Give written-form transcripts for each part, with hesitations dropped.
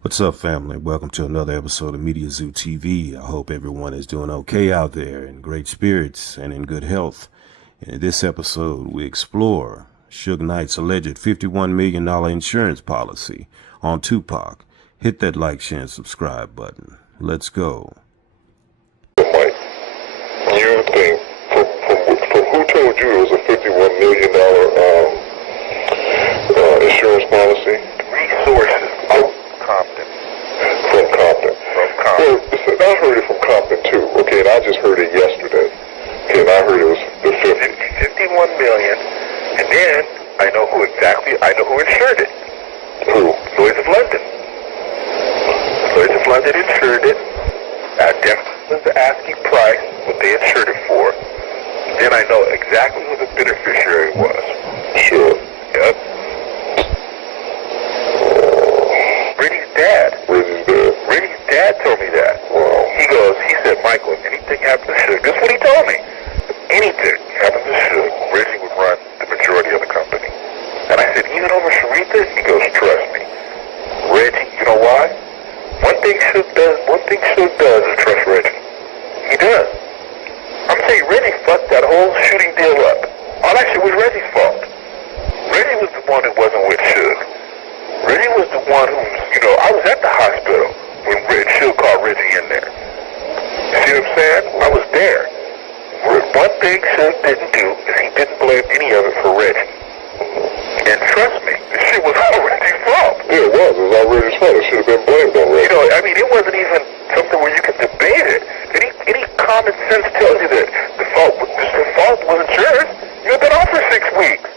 What's up, family? Welcome to another episode of Mediazewtv. I hope everyone is doing okay out there, in great spirits and in good health. And in this episode, we explore Suge Knight's alleged $51 million insurance policy on Tupac. Hit that like, share, and subscribe button. Let's go. Mike, you think, from who told you it was a $51 million insurance policy? Resources. Compton. From Compton. Well, listen, I heard it from Compton too, okay, and I just heard it yesterday. Okay, and I heard it was the 51 million, and then I know who insured it. Who? Lloyd's of London. Lloyd's of London insured it. That definitely was the asking price, what they insured it for. Then I know exactly who the beneficiary was. Sure. Yep. Reggie's dad told me that. Wow. He said, Michael, if anything happens to Suge, this is what he told me. If anything happens to Suge, Reggie would run the majority of the company. And I said, even over Sharita? He goes, trust me. Reggie, you know why? One thing Suge does is trust Reggie. He does. I'm saying Reggie fucked that whole shooting deal up. All that shit was Reggie's fault. Reggie was the one who wasn't with Suge. Reggie was the one who, I was at the hospital when Suge called Reggie in there. You see what I'm saying? I was there. One thing Suge didn't do is he didn't blame any of it for Reggie. And trust me, this shit was all Reggie's fault. Yeah, it was. It was all Reggie's fault. It should have been blamed on Reggie. It wasn't even something where you could debate it. Any common sense tells you that the fault wasn't yours. You've been off for 6 weeks.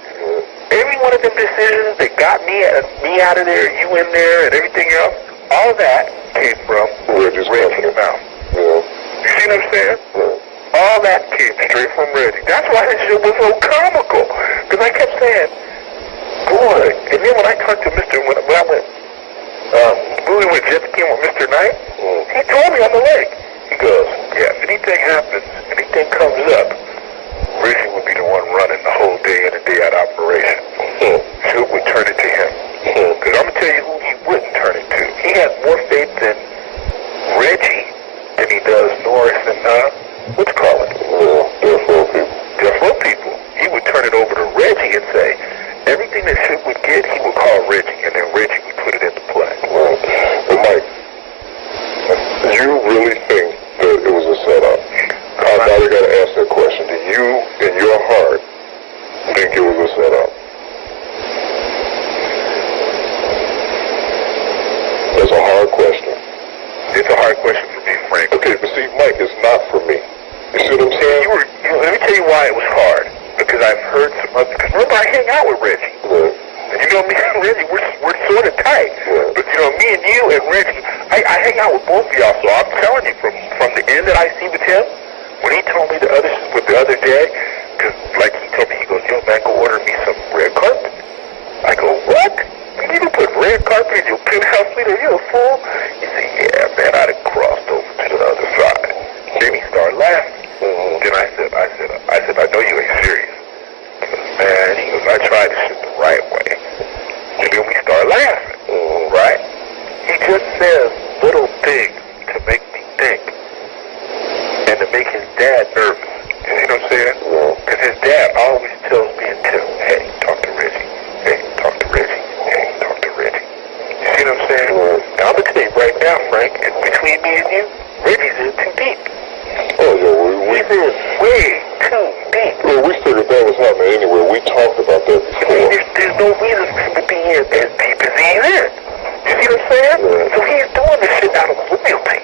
Every one of them decisions that got me out of there, you in there, and everything else, all that came from Reggie's mouth. Yeah. You see what I'm saying? Yeah. All that came straight from Reggie. That's why this shit was so comical. Because I kept saying, boy, and then when I talked to Mr. When I went, we went jet skiing with Mr. Knight, he told me on the lake. He goes, yeah, if anything happens, anything comes up, Reggie would be the one running the whole day in and day out operation. Suge would turn it to him. Because I'm going to tell you who he wouldn't turn it to. He has more faith in Reggie than he does Norris and, what you call it? Death Row people. He would turn it over to Reggie and say, everything that Suge would get, he would call Reggie, and then Reggie would put it into play. Well, Mike, you really think that it was a setup? Now we got to ask that question. Do you, in your heart, think it was a setup? That's a hard question. It's a hard question for me, Frank. Okay, but see, Mike, it's not for me. You see what I'm saying? Let me tell you why it was hard. Because I've heard some other... Because remember, I hang out with Reggie. Right. And me and Reggie, we're sort of tight. Right. But, me and you and Reggie, I hang out with both of y'all. So I'm telling you, from the end that I see with him, when he told me the other day, because like he told me, he goes, yo, man, go order me some red carpet. I go, what? You can put red carpet in your penthouse suite? Are you a fool? He said, yeah, man, I'd have crossed over to the other side. Then he started laughing. Then I said, I know you ain't serious. He goes, man, I tried this shit the right way. And then we start laughing, right? He just says little things to make me think and to make his dad nervous. You see what I'm saying? Because his dad always tells me and Tim, hey, talk to Reggie. Hey, talk to Reggie. Hey, talk to Reggie. You see what I'm saying? Now I'm going to tell you right now, Frank, and between me and you, Reggie's in too deep. Oh, yeah, He's in way too deep. Well, we figured that was happening anyway. We talked about that before. There's no reason for him to be in as deep as he's in. You see what I'm saying? So he's doing this shit out of loyalty.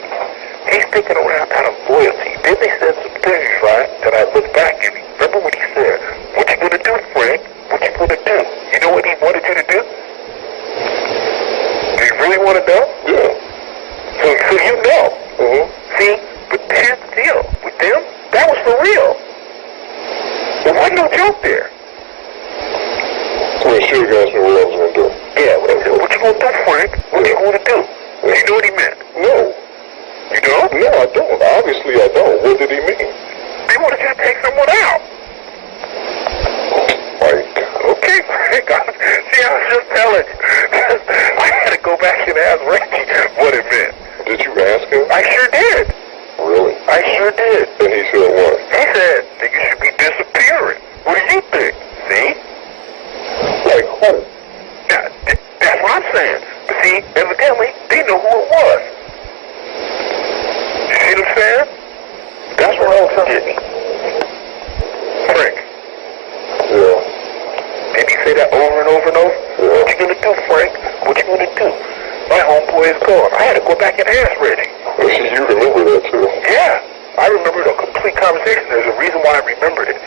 He's sticking around out of loyalty. Then they said some things, right, that I look back and remember what he said. What you gonna do, Frank? What you gonna do? You know what he wanted you to do? Do you really want to know? Yeah. So you know. See, but here's the deal. With them, that was for real. There wasn't no joke there. Well, Suge asked me what I was going to do. Yeah, what you gonna do, Frank? What you gonna do? You know what he meant? No. You don't? No, I don't. Obviously, I don't. What did he mean? They wanted you to take someone out. Mike. Okay, Frank. See, I was just telling you. I had to go back and ask Reggie what it meant. Did you ask him? I sure did. Really? I sure did. And he said what? He said, niggas should be disappearing. What do you think? See? Like who? That's what I'm saying. But see, evidently, they know who it was. You see what I'm saying? That's what I was getting. Frank. Yeah. Did he say that over and over and over? Yeah. What you gonna do, Frank? What you gonna do? My homeboy is gone. I had to go back and ask Reggie. Well, see, you remember that too. Yeah, I remembered a complete conversation. There's a reason why I remembered it.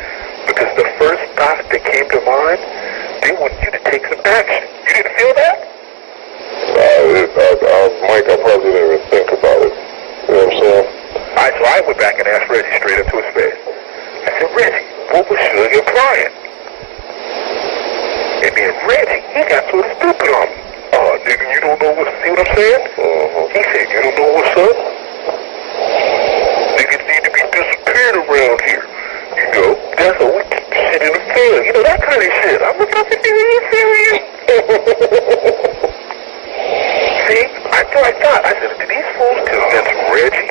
Because the first thought that came to mind, they wanted you to take some action. You didn't feel that? Mike, I probably didn't even think about it. You know what I'm saying? Alright, so I went back and asked Reggie straight up to his face. I said, Reggie, what was Suge implying? And then Reggie, he got sort of stupid on me. Oh, nigga, you don't know what, see what I'm saying? He said, you don't know what's up? Niggas need to be disappeared around here. You know, that's how we keep shit in the field. You know, that kind of shit. I'm like, are you serious? See, I thought, I said, did these fools convince Reggie?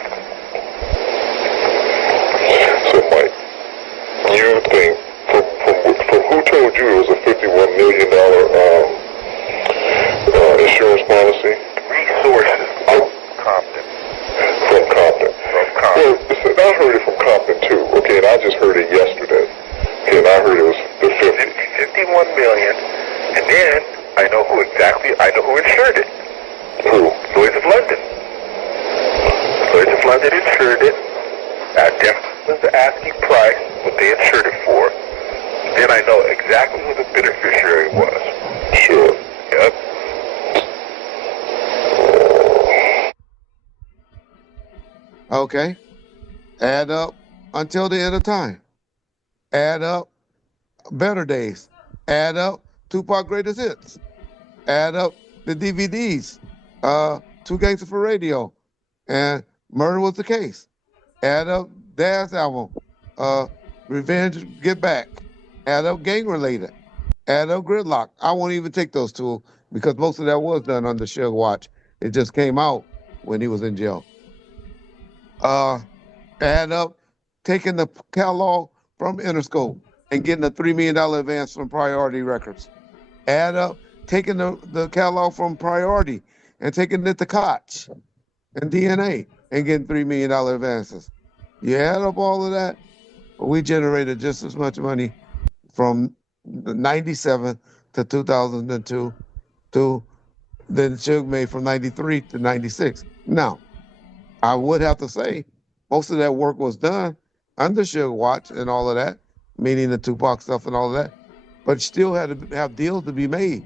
So, Mike, you think, from who told you it was a $51 million insurance policy? Resources from Compton. From Compton. From Compton. Well, listen, I heard it from Compton too, okay, and I just heard it yesterday. Okay, and I heard it was the 51 million, and then I know who insured it. Who? Lloyd's of London. Lloyd's of London insured it. That definitely was the asking price, what they insured it for. Then I know exactly who the beneficiary was. Sure. Yep. Okay. Add up until the end of time. Add up Better Days. Add up Tupac Greatest Hits. Add up the DVDs. Two Gangsters for Radio. And Murder Was the Case. Add up Dad's album. Revenge Get Back. Add up Gang Related. Add up Gridlock. I won't even take those two because most of that was done under Suge watch. It just came out when he was in jail. Add up taking the catalog from Interscope and getting a $3 million advance from Priority Records. Add up taking the catalog from Priority and taking it to Koch and DNA and getting $3 million advances. You add up all of that, we generated just as much money from 97 to 2002 to then Suge made from 93 to 96. Now, I would have to say most of that work was done under Suge watch and all of that, meaning the Tupac stuff and all of that, but still had to have deals to be made.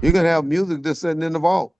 You can have music just sitting in the vault.